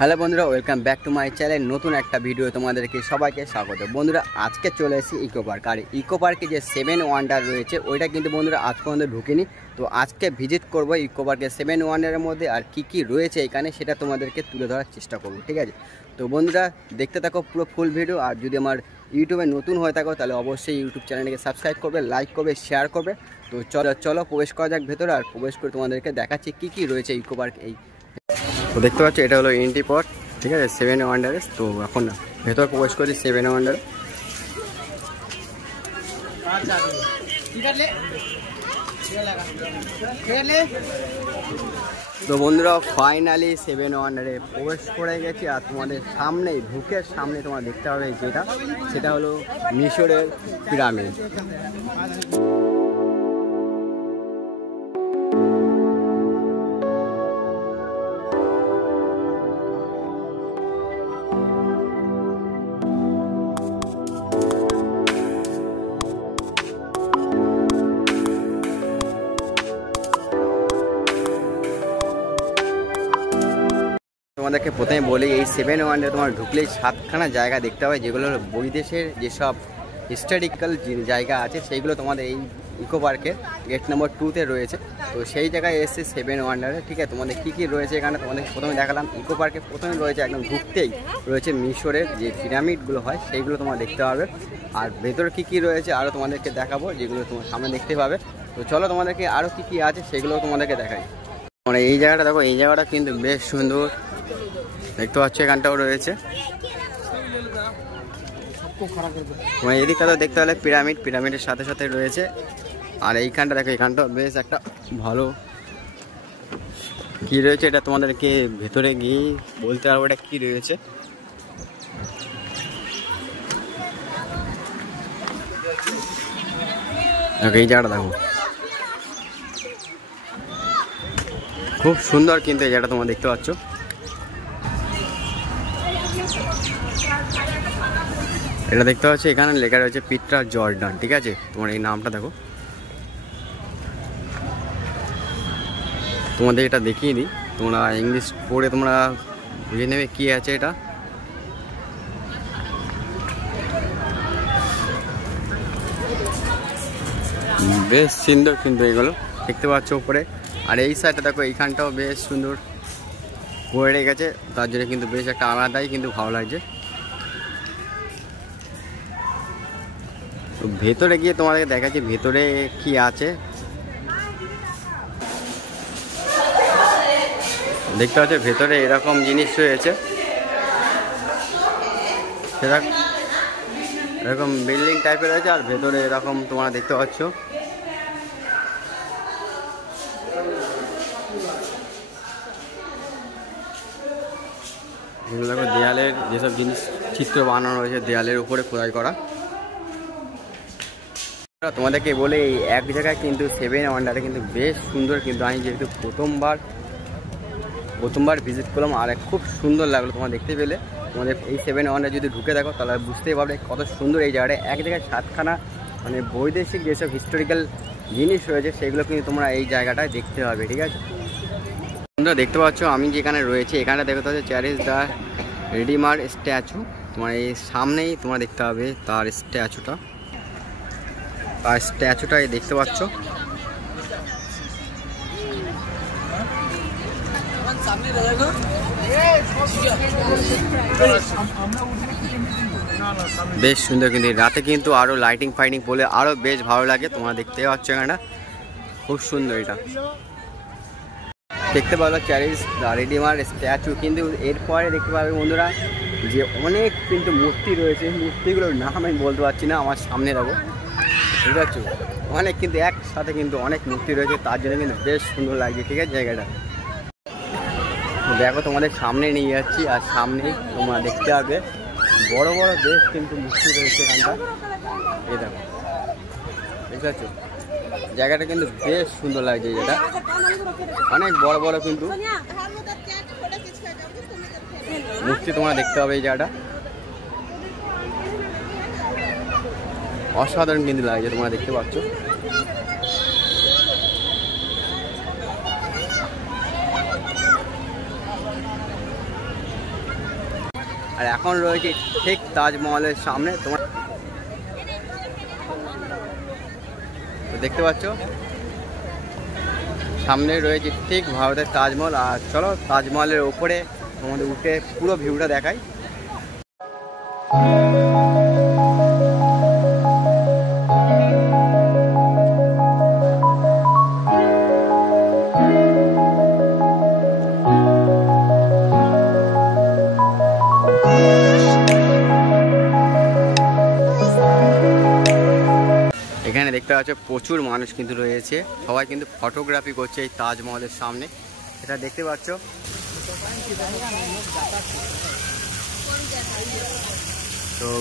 Hello বন্ধুরা, welcome back to my channel. নতুন একটা ভিডিও তোমাদেরকে সবাইকে স্বাগত। বন্ধুরা, আজকে চলে এসেছি ইকো পার্ক। আর ইকো পার্কে যে 7 ওয়ান্ডার রয়েছে ওইটা কিন্তু বন্ধুরা আজ পর্যন্ত ঢুকিনি। তো আজকে ভিজিট করবো ইকো পার্কের 7 ওয়ান্ডারের মধ্যে আর কি রয়েছে এখানে সেটা তোমাদেরকে তুলে ধরার চেষ্টা করবো, ঠিক আছে? তো বন্ধুরা, দেখতে থাকো পুরো ফুল ভিডিও। আর যদি আমার ইউটিউবে নতুন হয়ে থাকো তাহলে অবশ্যই ইউটিউব চ্যানেলটিকে সাবস্ক্রাইব করবে, লাইক করবে, শেয়ার করবে। তো চলো প্রবেশ করা যাক ভেতরে। আর প্রবেশ করে তোমাদেরকে দেখাচ্ছি কী রয়েছে ইকো পার্ক। এই তো দেখতে পাচ্ছ, এটা হলো এন্ট্রি পথ, ঠিক আছে, 7 ওয়ান্ডারে। তো এখন ভেতর প্রবেশ করছি 7 ওয়ান্ডারে। তো বন্ধুরা, ফাইনালি 7 ওয়ান্ডারে প্রবেশ করে গেছি। আর তোমাদের সামনে ঢুকে সামনে তোমার দেখতে হবে যেটা, সেটা হলো মিশরের পিরামিড। তোমাদেরকে প্রথমে বলি, এই 7 ওয়ান্ডারে তোমার ঢুকলেই 7খানা জায়গা দেখতে হবে, যেগুলো বৈদেশের যেসব হিস্টোরিক্যাল জায়গা আছে সেইগুলো তোমাদের এই ইকো পার্কের গেট নম্বর 2-তে রয়েছে। তো সেই জায়গায় এসছে 7 ওয়ান্ডারে, ঠিক আছে? তোমাদের কী রয়েছে এখানে তোমাদের প্রথমে দেখালাম। ইকো পার্কে প্রথমে রয়েছে, একদম ঢুকতেই রয়েছে মিশরের যে পিরামিডগুলো হয় সেইগুলো তোমার দেখতে পাবে। আর ভেতরে কী রয়েছে আরও তোমাদেরকে দেখাবো, যেগুলো তোমার সামনে দেখতে পাবে। তো চলো তোমাদেরকে আরও কী আছে সেগুলো তোমাদেরকে দেখাই। মানে এই জায়গাটা দেখো, এই জায়গাটা কিন্তু বেশ সুন্দর দেখতে পাচ্ছ। এখানটাও রয়েছে, মানে এদিকটা তো দেখতে হলে পিরামিডের সাথে সাথে রয়েছে। আর এইখানটা দেখো, এখানটা বেশ একটা ভালো কি রয়েছে, এটা তোমাদেরকে ভেতরে গিয়ে বলতে পারবো এটা কি রয়েছে। এই জায়গাটা দেখো, খুব সুন্দর কিন্তু এই জায়গাটা তোমরা দেখতে পাচ্ছ। এটা দেখতে পাচ্ছ, এখানে লেখা রয়েছে পিট্রা জর্ডান, ঠিক আছে? তোমার এই নামটা দেখো, তোমাদের এটা দেখিয়ে দিই, তোমরা ইংলিশ পড়ে তোমরা বুঝে নেবে কি আছে এটা। বেশ সুন্দর কিন্তু এগুলো দেখতে পাচ্ছ উপরে। আর এই সাইডটা দেখো, এইখানটাও বেশ সুন্দর পড়ে গেছে, তার জন্য কিন্তু বেশ একটা আলাদাই কিন্তু ভালো লাগছে। তো ভেতরে গিয়ে তোমাদেরকে দেখাচ্ছি ভেতরে কি আছে। দেখতে পাচ্ছ ভেতরে এরকম জিনিস রয়েছে, সেটা এরকম বিল্ডিং টাইপের আছে। আর ভেতরে এরকম তোমরা দেখতে পাচ্ছ এগুলো দেখো, দেয়ালের যেসব জিনিস চিত্র বানানো রয়েছে দেয়ালের উপরে খোদাই করা। তোমাদেরকে বলে এই এক জায়গায় কিন্তু 7 ওয়ান্ডারে কিন্তু বেশ সুন্দর, কিন্তু আমি যেহেতু প্রথমবার ভিজিট করলাম আর খুব সুন্দর লাগলো। তোমরা দেখতে পেলে, তোমাদের এই 7 ওয়ান্ডার যদি ঢুকে দেখো তাহলে বুঝতেই পারবে কত সুন্দর এই জায়গাটা। এক জায়গায় 7খানা মানে বৈদেশিক যেসব হিস্টোরিক্যাল জিনিস রয়েছে সেগুলো কিন্তু তোমরা এই জায়গাটায় দেখতে পাবে, ঠিক আছে? তোমরা দেখতে পাচ্ছ আমি যেখানে রয়েছে, এখানে দেখতে পাচ্ছ চ্যারিস দ্য রিডিমার স্ট্যাচু। তোমার এই সামনেই তোমরা দেখতে পাবে তার স্ট্যাচুটাই দেখতে পাচ্ছ। বেশ সুন্দর, কিন্তু রাতে কিন্তু আরো লাইটিং ফাইটিং বলে আরো বেশ ভালো লাগে। তোমরা দেখতে পাচ্ছ এখানে খুব সুন্দর এটা দেখতে পাবো চ্যারিস দ্য রিডিমার স্ট্যাচু। কিন্তু এরপরে দেখতে পাবে বন্ধুরা যে অনেক কিন্তু মূর্তি রয়েছে, মূর্তিগুলোর নাম আমি বলতে পারছি না, আমার সামনে রাখবো, ঠিক আছে? অনেক কিন্তু একসাথে কিন্তু অনেক মূর্তি রয়েছে, তার জন্য কিন্তু বেশ সুন্দর লাগছে, ঠিক আছে? জায়গাটা দেখো, তোমাদের সামনে নিয়ে যাচ্ছি। আর সামনেই তোমরা দেখতে পাবে বড় বড় বেশ কিন্তু মূর্তি রয়েছে এখানটা। এই দেখো, ঠিক আছে? জায়গাটা কিন্তু বেশ সুন্দর লাগছে, যেটা অনেক বড় বড় কিন্তু মূর্তি তোমরা দেখতে পাবে। এই জায়গাটা অসাধারণ কিন্তু লাগছে, তোমরা দেখতে পাচ্ছ। আর এখন রয়েছে ঠিক তাজমহলের সামনে। তোমার তো দেখতে পাচ্ছ সামনে রয়েছে ঠিক ভারতের তাজমহল। আর চলো তাজমহলের উপরে তোমাদের উঠে পুরো ভিউটা দেখাই। এখানে দেখতে পাচ্ছ প্রচুর মানুষ কিন্তু রয়েছে, সবাই কিন্তু ফটোগ্রাফি করছে এই তাজমহলের সামনে, এটা দেখতে পাচ্ছ।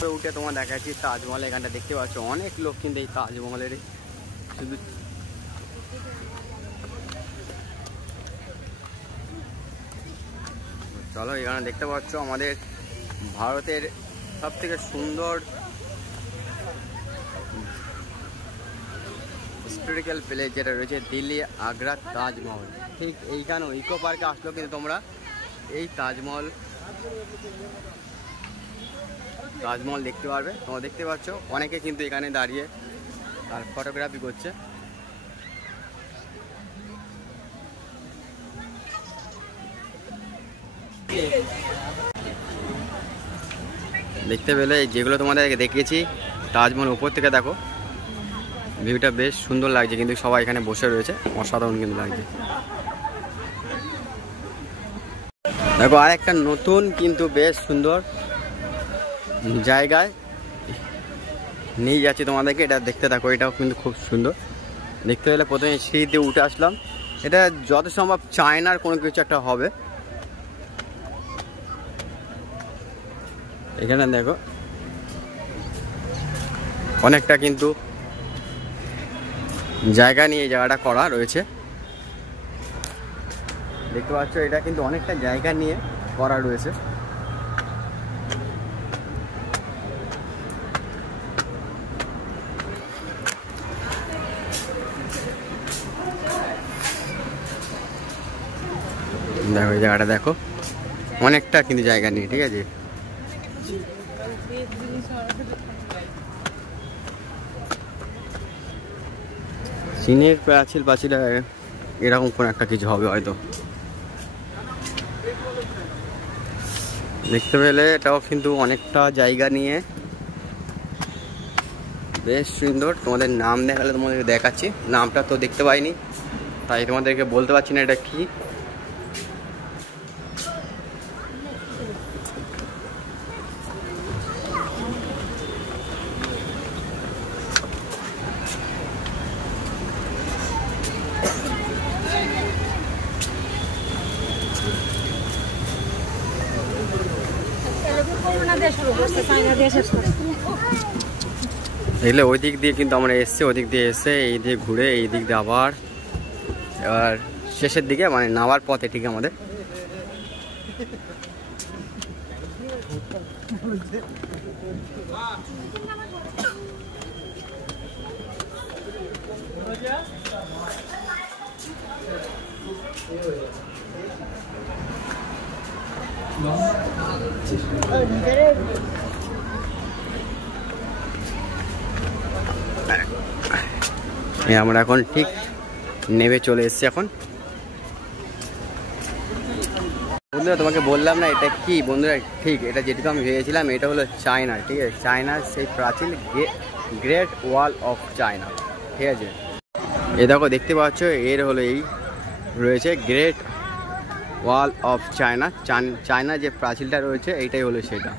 তো উঠে তোমার দেখাচ্ছি তাজমহল, এখানটা দেখতে পাচ্ছ অনেক লোক কিন্তু এই তাজমহলের শুধু চলো। এখানে দেখতে পাচ্ছ আমাদের ভারতের সবথেকে সুন্দর হিস্টোরিক্যাল প্লেস যেটা রয়েছে দিল্লি আগ্রা তাজমহল। ঠিক এইখানে ইকো পার্কে আসলো কিন্তু তোমরা এই তাজমহল দেখতে পারবে। তোমরা দেখতে পাচ্ছ অনেকে কিন্তু এখানে দাঁড়িয়ে আর ফটোগ্রাফি করছে। দেখতে পেলে যেগুলো তোমাদেরকে দেখিয়েছি তাজমহল উপর থেকে দেখো, ভিউটা বেশ সুন্দর লাগছে, কিন্তু সবাই এখানে বসে রয়েছে, অসাধারণ কিন্তু লাগছে। দেখো আর একটা নতুন কিন্তু বেশ সুন্দর জায়গায় নিয়ে যাচ্ছি তোমাদেরকে, এটা দেখতে থাকো। এটাও কিন্তু খুব সুন্দর দেখতে পেলে। প্রথমে সিঁড়িতে উঠে আসলাম, এটা যত সম্ভব চায়নার কোনো কিছু একটা হবে। এখানে দেখো অনেকটা কিন্তু জায়গা নিয়ে জায়গাটা করা রয়েছে, দেখতে পাচ্ছ। এটা কিন্তু অনেকটা জায়গা নিয়ে করা রয়েছে। দেখো এই জায়গাটা দেখো অনেকটা কিন্তু জায়গা নিয়ে, ঠিক আছে। চীনের প্রাচীল এরকম কোন একটা কিছু হবে হয়তো, দেখতে পেলে। এটাও কিন্তু অনেকটা জায়গা নিয়ে বেশ সুন্দর। তোমাদের নাম দেখালে তোমাদেরকে দেখাচ্ছি, নামটা তো দেখতে পাইনি তাই তোমাদেরকে বলতে পারছি না এটা কি। দেখলে ওই দিক দিয়ে কিন্তু আমরা এসছি, ওই দিক দিয়ে এসে এই দিকে ঘুরে এই দিক দিয়ে আবার এবার শেষের দিকে মানে নামার পথে ঠিক আমাদের। আমরা এখন ঠিক নেমে চলে এসেছি এখন। বন্ধুরা তোমাকে বললাম না এটা কি, বন্ধুরা ঠিক এটা যেটুকু আমি ভেবেছিলাম এটা হলো চায়না, ঠিক আছে। চায়নার সেই প্রাচীন গ্রেট ওয়াল অফ চায়না, ঠিক আছে। এ দেখো দেখতে পাচ্ছ এর হলো এই রয়েছে great wall of China. China যে প্রাচীরটা রয়েছে এইটাই হলো সেটা।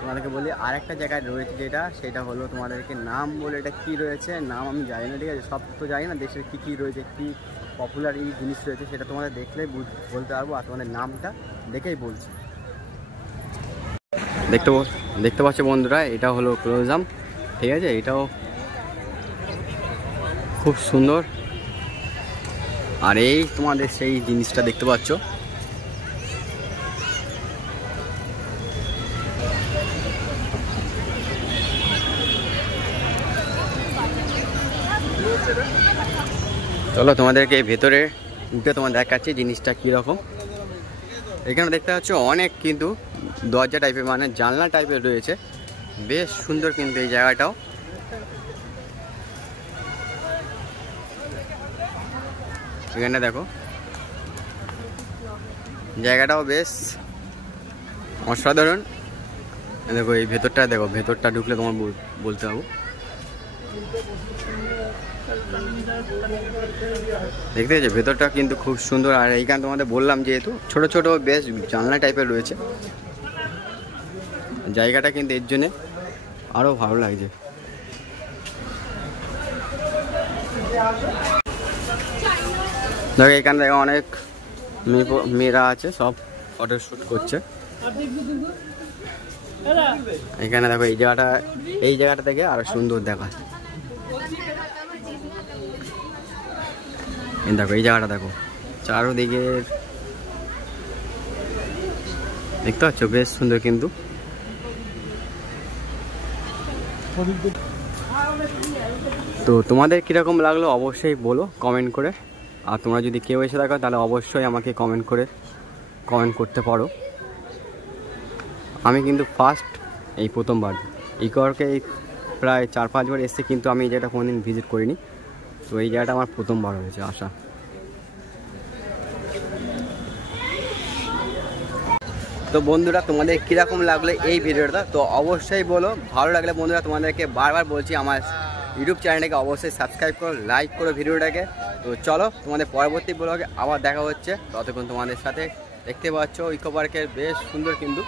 তোমাদেরকে বলি আর একটা জায়গায় রয়েছে যেটা, সেটা হলো তোমাদেরকে নাম বলে এটা কি রয়েছে নাম আমি জানি না, ঠিক আছে। সব তো জানি না দেশের কী কী রয়েছে, কী পপুলার এই জিনিস রয়েছে, সেটা তোমাদের দেখলেই বলতে পারবো। আর তোমাদের নামটা দেখেই বলছি। দেখতে পাচ্ছ বন্ধুরা এটা হলো ক্লোজাম, ঠিক আছে। এটাও খুব সুন্দর। আর এই তোমাদের সেই জিনিসটা দেখতে পাচ্ছ, চলো তোমাদেরকে ভেতরে উঠে তোমার দেখাচ্ছি জিনিসটা কীরকম। এখানে দেখতে পাচ্ছ অনেক কিন্তু দরজা টাইপের মানে জানলা টাইপের রয়েছে, বেশ সুন্দর কিন্তু এই জায়গাটাও। এখানে দেখো জায়গাটাও বেশ অসাধারণ। দেখো এই ভেতরটা দেখো, ভেতরটা ঢুকলে তোমার বলতে পারবো। দেখতে পাচ্ছ ভেতরটা কিন্তু খুব সুন্দর। আর এইখানে তোমাদের বললাম যেহেতু ছোট ছোট বেশ জানলা টাইপের রয়েছে, জায়গাটা কিন্তু এর জন্যে আরও ভালো লাগছে। দেখো এখানে দেখো অনেক মেয়েরা আছে, সব ফটো শ্যুট করছে। এখানে দেখো এই জায়গাটা থেকে আরো সুন্দর দেখা। দেখো এই জায়গাটা দেখো, চারোদিকে দেখতে পাচ্ছ বেশ সুন্দর কিন্তু। তো তোমাদের কীরকম লাগলো অবশ্যই বলো কমেন্ট করে। আর তোমরা যদি কেউ এসে থাকো তাহলে অবশ্যই আমাকে কমেন্ট করতে পারো। আমি কিন্তু এই প্রথমবার ইকো পার্কে প্রায় 4-5 বার এসেছি, কিন্তু আমি এই জায়গাটা কোনোদিন ভিজিট করিনি। তো এই জায়গাটা আমার প্রথমবার হয়েছে আসা। তো বন্ধুরা তোমাদের কীরকম লাগলো এই ভিডিওটা তো অবশ্যই বলো। ভালো লাগলে বন্ধুরা তোমাদেরকে বারবার বলছি আমার ইউটিউব চ্যানেলটাকে অবশ্যই সাবস্ক্রাইব করো, লাইক করো ভিডিওটাকে। তো চলো তোমাদের পরবর্তী ব্লগে আবার দেখা হচ্ছে, ততক্ষণ তোমাদের সাথে। দেখতে পাচ্ছ ইকো পার্কের বেশ সুন্দর কিন্তু